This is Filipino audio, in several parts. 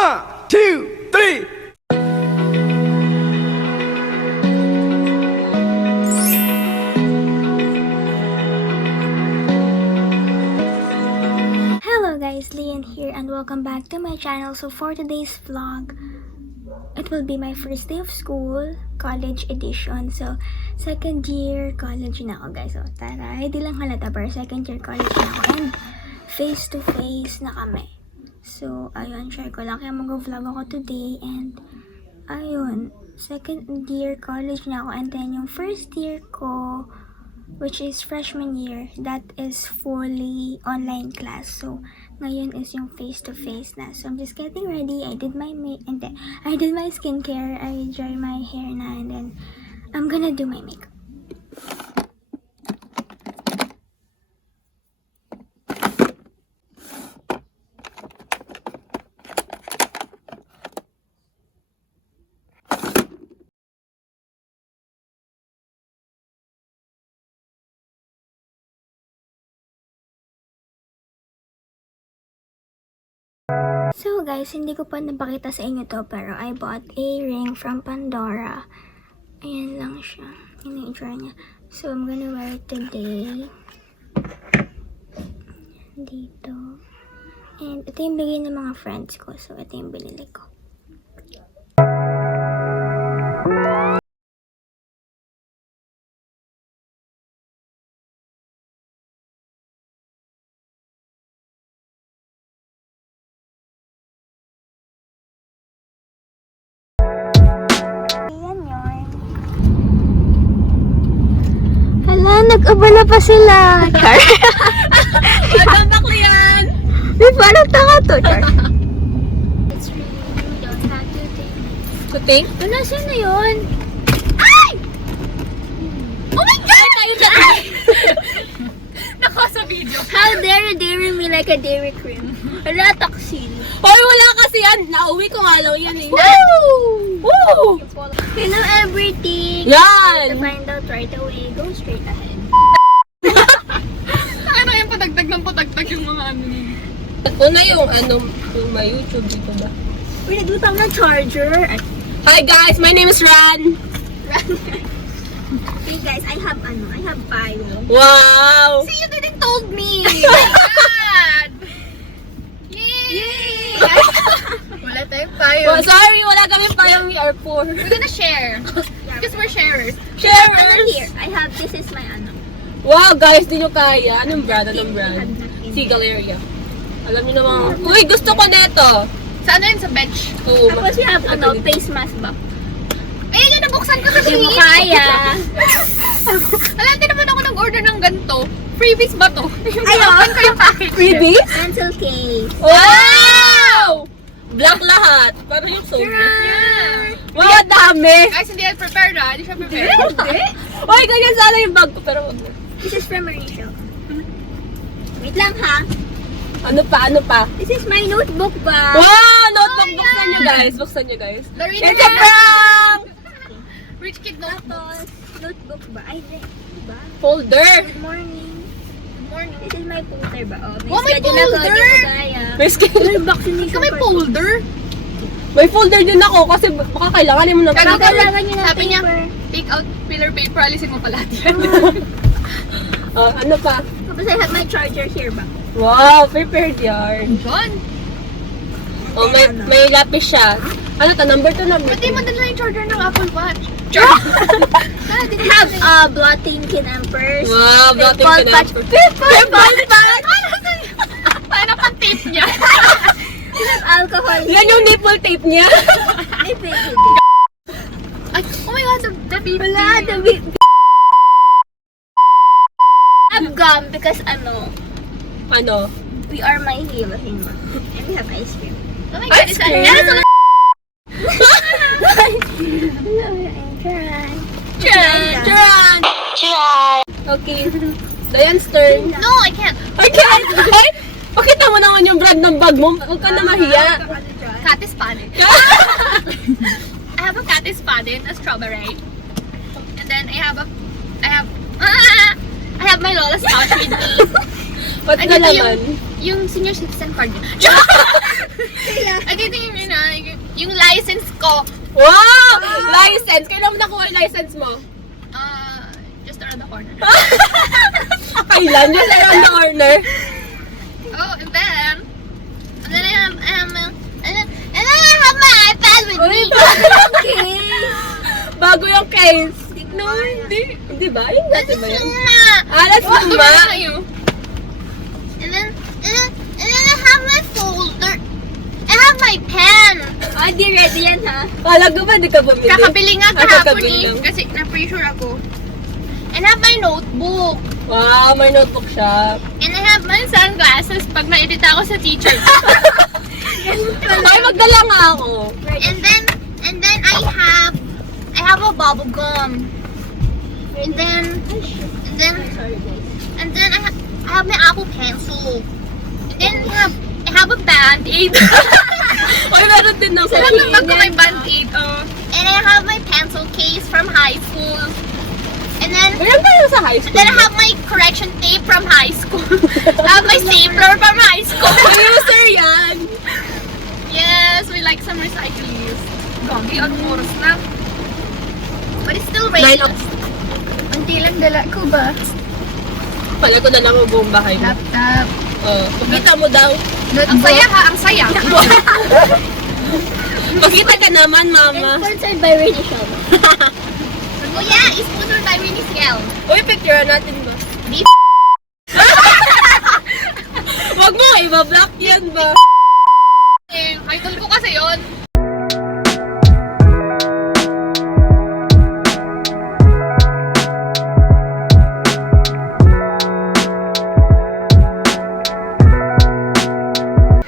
1, 2, 3. Hello guys, Lian here and welcome back to my channel. So for today's vlog, it will be my first day of school, college edition. So second year college na ako guys. So tara, hindi lang halata pero second year college na ako and face to face na kami. So ayun, share ko lang kaya mag-vlog ako today and ayun, second year college na ako and then yung first year ko, which is freshman year, that is fully online class. So, ngayon is yung face-to-face na. So, I'm just getting ready. I did my I did my skincare. I dry my hair na. And then, I'm gonna do my makeup. So guys, hindi ko pa napakita sa inyo to pero I bought a ring from Pandora. Ayan lang siya. Yun yung itsura niya. So I'm gonna wear it today. Dito. And ito yung bigay ng mga friends ko. So ito yung binili ko. Hala, nag-abala pa sila. Char. Madam bakla yan! May parang tanga to, Char. It's really, you don't have to think. Kuting? Nasaan na yun? Ay! Oh my God! Tayo dyan! Nako sa video. How dare you dairy me like a dairy cream? Hala, taksil. Hoy, wala kasi yan. Nauwi ko nga lang yan eh. Woo! Woo! You know everything. Yan! To find out right away, go straight ahead. Ano yung patagtag ng patagtag yung mga ano nila. Una yung may YouTube dito ba? Uy, naglutam ng charger. Hi guys, my name is Ran. Hey guys, I have payo. Wow! See, you didn't told me. God! Yay! Wala tayong payo. Oh, sorry, wala kami payong airport. We're gonna share. Because we're sharers. Ano here? I have, this is my Wow guys, di nyo kaya. Anong brand? Seagull area. Alam nyo naman. Uy, gusto ko neto. Sa ano yun? Sa bench. Oo. Tapos we have, face mask ba? Ayun yung nabuksan ko sa Hindi mo kaya. Alam, din naman ako nag-order ng ganito. Freebies ba to? Yung Ayun. open ko yung package. Freebie? Pencil case. Wow! Black lahat. Parang yung sober. Yeah. Wow, dami! Guys, hindi yan prepared ha. Hindi siya prepared. Uy, ganyan sana yung bag ko. Pero wag na. This is from Mauricio. Wait lang ha. Ano pa? This is my notebook ba? Wow! Notebook! Buksan nyo guys. Buksan nyo guys. Larry It's a prank! Rich kid notebook. Tapos, notebook ba? Ay, diba? Folder! Good morning. Good morning. This is my folder ba? Oh, Oh, may schedule ako, folder! di mo kaya. May schedule. May vaccination Ikaw may card. folder. May folder din ako kasi baka kailanganin mo na. Kaya- Baka kailangan nyo ng Sabi niya, paper. take out pillar paper. Alisin mo pala yan. Ano pa? Tapos I have my charger here ba? Wow, prepared yarn. John, Oh, may lapis siya. Ano to? Number 2, number pwede 2. mo din yung charger ng Apple Watch. I have blotting cinampers. Wow, blotting Paper cinampers. patch. Paper patch! Paano pang tape niya? I have alcohol. Yan yung nipple tape niya. Ay, pwede. Ay, oh my God, the baby. Wala, the baby. I have gum because Ano? we are my hero. And we have ice cream. Oh my God, Ice is that cream. yes, Charan! Okay. Diane's turn. No, I can't. I can't! Ay! Pakita mo naman yung brand ng bag mo. Huwag ka na mahiya. Cat is padded. I have a cat is padded, a strawberry. And then I have my Lola's pouch with me. Ba't Ay, na dito laman? yung senior citizen card niya. Andito yung license ko. Wow! License! Kailan mo nakuha yung license mo? Just around the corner. Kailan? Just around the corner? Oh, and then I have my iPad with me. Bago yung case. No, hindi. Hindi ba? Yung dati ba yan? That's What? luma. And then I have my folder. I have my pen. Di ready yan ha. Kala ko ba di ka bumili? Kakabili nga kahapon kakabili lang. kasi na-pressure ako. And I have my notebook. Wow, may notebook siya. And I have my sunglasses pag nairita ako sa teacher. Ay, magdala nga ako. And then I have a bubble gum. And then I have my Apple pencil. And then I have a Band-Aid. Ay, meron din ako. Sarap ng bag ko may Band-Aid. And I have my pencil case from high school. And then Meron tayo sa high school. then I have my correction tape from high school. I have my stapler from high school. User yan. Yes, we like some recycling. Gagi, ang oras na. But it's still racist. Unti lang dala ko ba? Pala ko na lang ang buong bahay mo. Laptop. Pakita mo daw. Ang saya ha, ang saya. Pakita ka naman, mama. Sponsored by Rainy Shaw. Kuya, is-sponsored by Winnie Scale. Uy, picture natin ba? Di- Wag mo, iba-block yan ba? Idol ko kasi yun.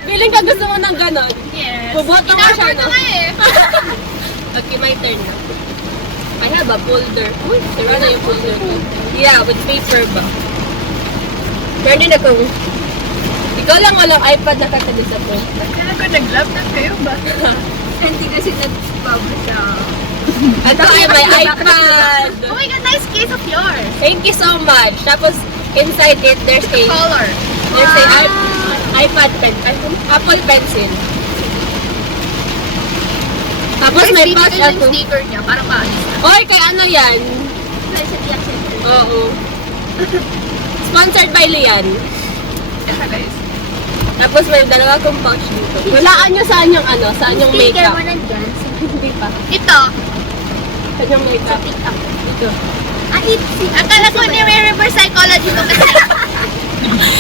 Feeling ka gusto mo ng ganon? Yes. Bubuhat mo siya, Inarmor ko no? nga eh. Okay, my turn na. I have a folder. Uy, sira na yung folder ko. Yeah, with paper ba? Meron din ako. Ikaw lang walang iPad na katabi sa phone. Kaya ko nag-laptop kayo ba? Hindi kasi nag-publish Ito ay my iPad. Oh my God, nice case of yours. Thank you so much. Tapos, inside it, there's a Color. iPad pen, Apple Pencil. Tapos may patch yung ako. sticker niya, parang maalis na. Oy, kay ano yan? Oo. Sponsored by Lian. Ito guys. Tapos may dalawa kong pouch dito. Walaan nyo saan yung ano, saan yung Sticker makeup. mo nandyan. Hindi pa. Ito. Saan yung makeup? Ito. Akala ko ni-reverse psychology ko kasi.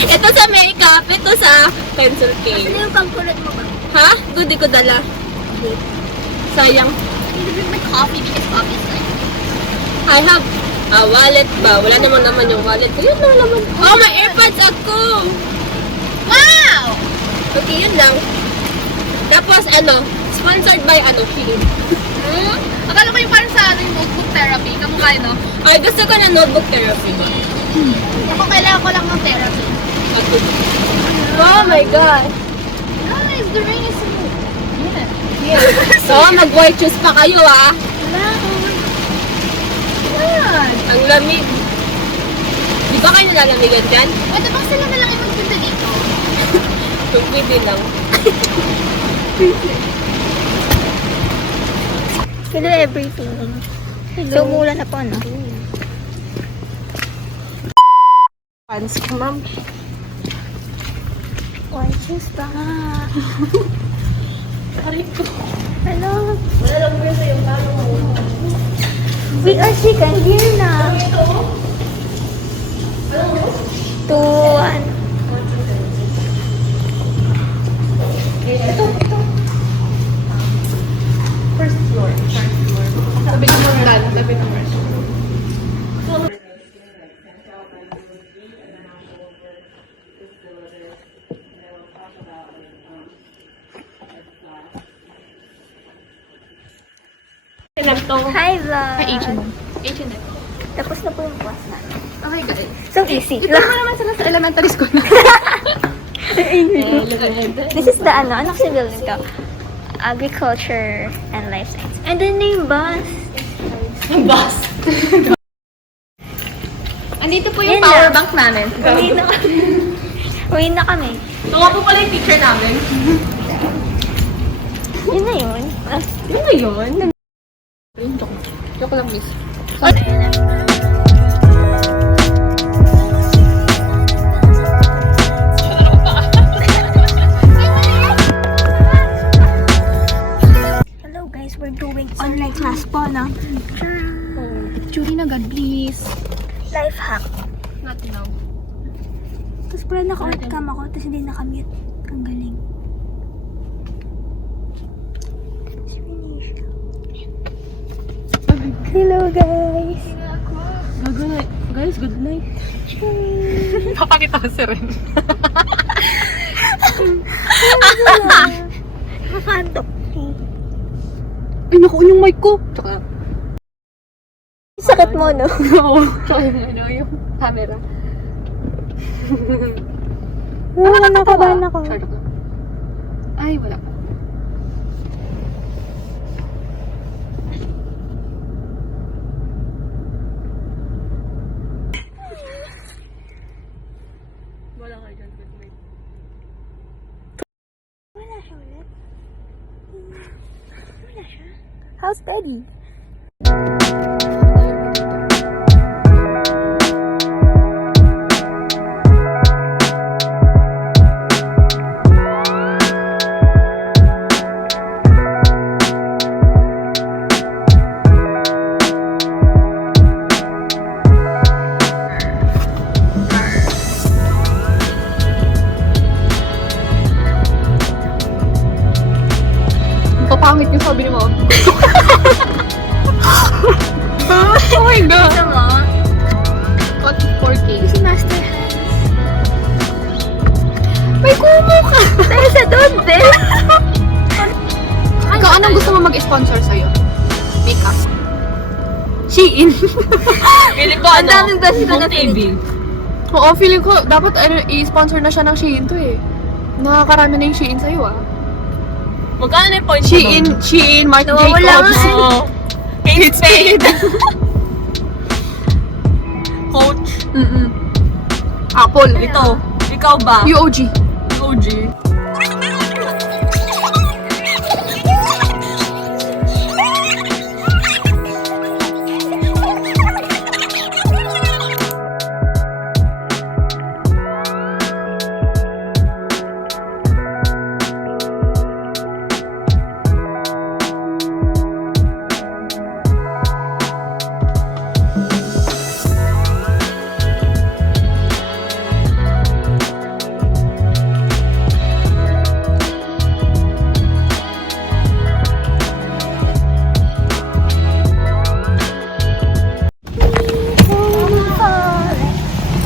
Ito sa makeup, ito sa pencil case. Ano yung pangkulot mo ba? Ha? Hindi ko dala. Sayang. May coffee because coffee is like. I have a wallet ba? Wala naman yung wallet ko. Yun lang naman. Oh, may AirPods ako! Wow! Okay, yun lang. Tapos ano, sponsored by ano, Shein. Akala ko yung parang sa yung notebook therapy. Kamukha yun, no? Ay, gusto ko na notebook therapy. Ako kailangan ko lang ng therapy. Oh my God! Guys, the rain is smooth. So, mag-white shoes pa kayo ah. What? Ang lamig. Di ba kayo nalalamigan dyan? Pwede bang sila na lang yung magpunta dito? Kung pwede lang. Hello everything. So, mula na po, no? Pants ko, ma'am. White shoes pa nga. Aray ko. Hello? Wala lang ba sa'yo? We are second year na. 2, 1. Ito. First floor. Tabi ng Mordan. Tabi ng Mordan. Hi, vlog. H&M. Tapos na po yung class natin. Okay guys. So easy. Ito mo naman sila sa elementary school na. This is the ano kasi building to? Agriculture and Life Science. And then yung bus. Bus. Andito po Yan yung power lang. bank namin. Uwi na kami. Uwi na kami. Ito nga po pala yung teacher namin. Yun na yun. Yun na yun. Joke lang, miss. Hello guys, we're doing online class po, no? Judy na God, please. Life hack. Not now. Tapos pala naka-on cam ako, tapos hindi naka-mute. Ang galing. Hello guys! Gago na. Guys, good night. Papakita ko si Ren. Nakakantok. Ay, naku, yung mic ko. Tsaka, Sakit mo, no? oo. Tsaka yung camera. Wala, nakabahan ako. Sorry, joke lang. Ay, wala. Wala kayo dyan, good night. Wala siya ulit. Wala siya. How's Freddy? Papangit yung sabi ni Mom. Oh my God! Ito mo? Cut 4K. Si Master Hans. May kumo ka! Dahil sa doon din. Ikaw, anong gusto mo mag-sponsor sa'yo? Makeup. Shein. Feeling ko Ang daming beses ko na TV. Oo, feeling ko dapat i-sponsor na siya ng Shein to eh. Nakakarami na yung Shein sa'yo ah. Magkano yung points Shein, Marc Nawawala Jacobs. nga. Oo. Kate Spade. Coach. Apple. Ito. Ikaw ba? UOG. OG.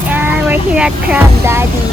Yeah, we're here at Crab Daddy.